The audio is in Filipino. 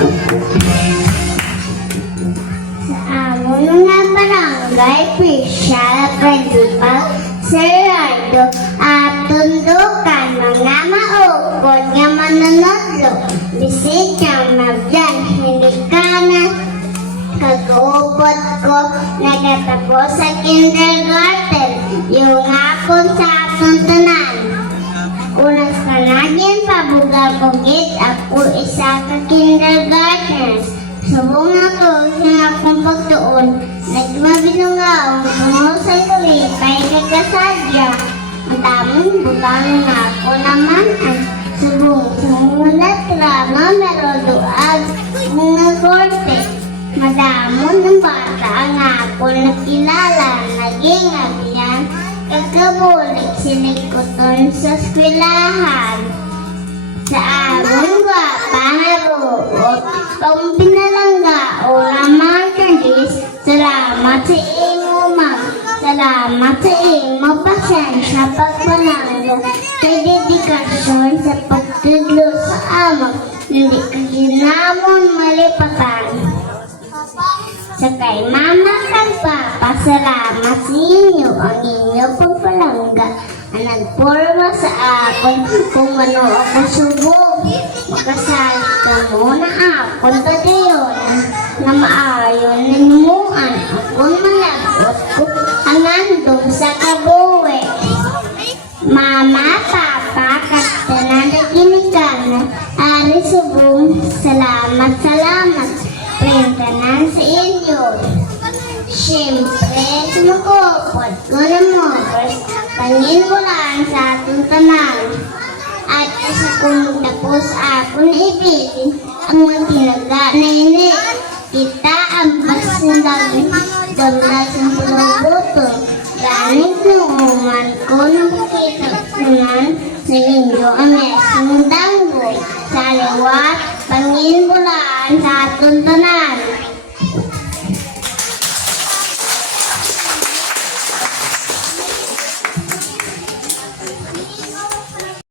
Sa amon nga barangay, Official Principal Sir Rido, at tundukan mga maukod nga manunodlo. Bisig kang mabyan, hindi ka na kagubot ko, nagatapos sa kindergarten, yung hapon sa atong tanan. Unas ka naging pabugal ko git, ako isa ka kindergarten. Subong ako sa akong pagtuon, nagmabinungaon, kumusay tulipay kagasadya. Ang tamang bulang na ako naman ang subong sumulat rama merodoag mga korte. Madamon ng bata ang ako nakilala, naging abiyan, kagabulik sinikuton sa eskwelahan. Sa among gwapa nga buot, pang pinalangga o lamang kandis, salamat sa imo ma'am, salamat sa imo pasensya pagpanangga, kay dedikasyon sa pagtudlo sa amang, hindi ka ginamon malipatan. Sa kay mama kag papa, salamat sa inyo ang inyo pagpalangga. Ang nagporma sa akon kung ano ako subog. Makasali ka muna akon padayon na maayon nimuan akong malagot ko ang andong sa kabuwi. Mama, papa, katanan na ginikanan, ari subong, salamat, salamat. Printanan sa inyo. Siyempre, sumukupot ko na mothers, panginbulaan sa atong tanan. At isa kung tapos ako na ibigin ang mga tinaga na ini. Kita ang basundag, damdag sa pulang buto. Ganit numan ko ng kitagsunan sa ninyo ang mesong danggo. Sa liwat, panginbulaan sa atong tanan.